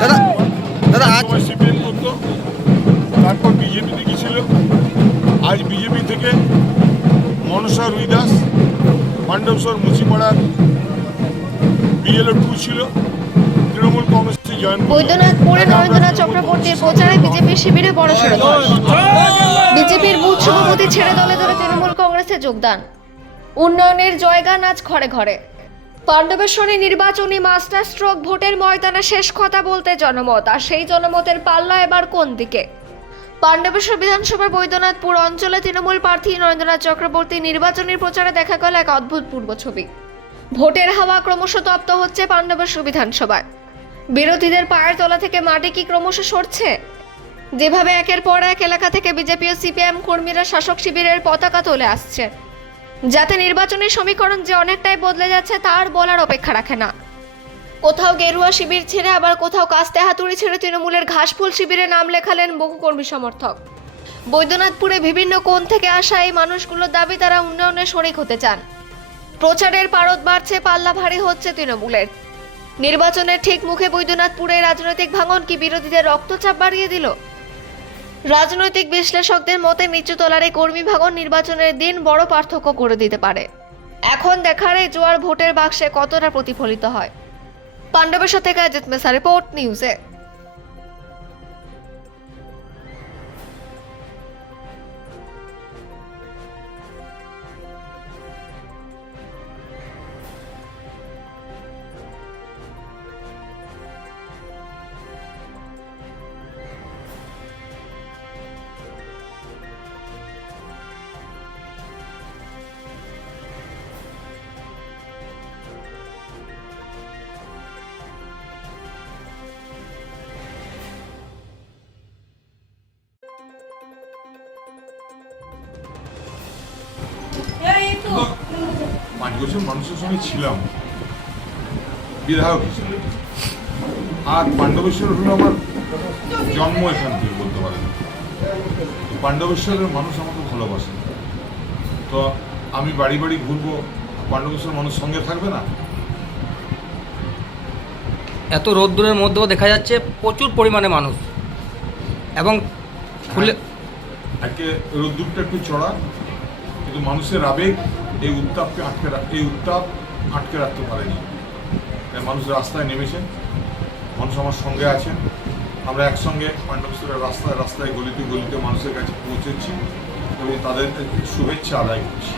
দাদা দাদা আজ সময় সিপিএম করতো, তারপর বিজেপিতে গিয়েছিল। আজ বিজেপি থেকে মনসা রুইদাস পাণ্ডবসর মুচিপাড়ার BLO 2 ছিল, তৃণমূল কংগ্রেসে জয়েন করল। বৈদ্যনাথপুরে নরেন্দ্রনাথ চক্রবর্তীর প্রচারে বিজেপি শিবিরে বড়সড় ধস। বিজেপির বুথ সভাপতি ছেড়ে দলে দলে তৃণমূল কংগ্রেসে যোগদান। উন্নয়নের জয়গান আজ ঘরে ঘরে। পাণ্ডবেশ্বরী নির্বাচনী মাস্টার স্ট্রোক ভোটের ময়দানে শেষ কথা বলতে জনমত, আর সেই জনমতের পাল্লা এবার কোন দিকে? পাণ্ডবেশ্বর বিধানসভার বৈদ্যনাথপুর অঞ্চলে তৃণমূল প্রার্থী নরেন্দ্রনাথ চক্রবর্তী নির্বাচনী প্রচারে দেখা গেল এক অদ্ভুতপূর্ব ছবি। ভোটের হাওয়া ক্রমশ তপ্ত হচ্ছে পাণ্ডবেশ্বর বিধানসভায়। বিরোধীদের পায়ের তলা থেকে মাটি কি ক্রমশ সরছে? যেভাবে একের পর এক এলাকা থেকে বিজেপি ও সিপিএম কর্মীরা শাসক শিবিরের পতাকা তুলে আসছে, যাতে নির্বাচনী সমীকরণ যে অনেকটাই বদলে যাচ্ছে তার বলার অপেক্ষা রাখে না। কোথাও গেরুয়া শিবির ছেড়ে আবার কোথাও কাস্তে হাতুড়ি ছেড়ে তৃণমূলের ঘাসফুল শিবিরে নাম লেখালেন বহু কর্মী সমর্থক। বৈদ্যনাথপুরে বিভিন্ন কোণ থেকে আসা এই মানুষগুলোর দাবি তারা উন্নয়নে শরিক হতে চান। প্রচারের পারদ বাড়ছে, পাল্লা ভারী হচ্ছে তৃণমূলের। নির্বাচনের ঠিক মুখে বৈদ্যনাথপুরে রাজনৈতিক ভাঙন কি বিরোধীদের রক্তচাপ বাড়িয়ে দিল? রাজনৈতিক বিশ্লেষকদের মতে নিচু তলার এই কর্মী ভাঙন নির্বাচনের দিন বড় পার্থক্য করে দিতে পারে। এখন দেখার এই জোয়ার ভোটের বাক্সে কতটা প্রতিফলিত হয়। পাণ্ডবেশ্বর থেকে অজিত মেসা, রিপোর্ট নিউজে। পাঁচ বছর মানুষের সঙ্গে ছিলাম বিধায়ক হিসেবে, আর পাণ্ডবেশ্বর হলো আমার জন্ম এখান থেকে বলতে পারেন। পাণ্ডবেশ্বরের মানুষ আমাকে ভালোবাসে, তো আমি বাড়ি বাড়ি ঘুরবো, পাণ্ডবেশ্বরের মানুষ সঙ্গে থাকবে না? এত রোদ্দুরের মধ্যেও দেখা যাচ্ছে প্রচুর পরিমাণে মানুষ, এবং খুলে একে রোদ্দুরটা একটু চড়া, কিন্তু মানুষের আবেগ এই উত্তাপ আটকে রাখতে পারেনি। তাই মানুষ রাস্তায় নেমেছেন, মানুষ আমার সঙ্গে আছেন। আমরা একসঙ্গে পাণ্ডবেশ্বরের রাস্তায় রাস্তায় গলিতে গলিতে মানুষের কাছে পৌঁছেছি এবং তাদের শুভেচ্ছা আদায় করছি।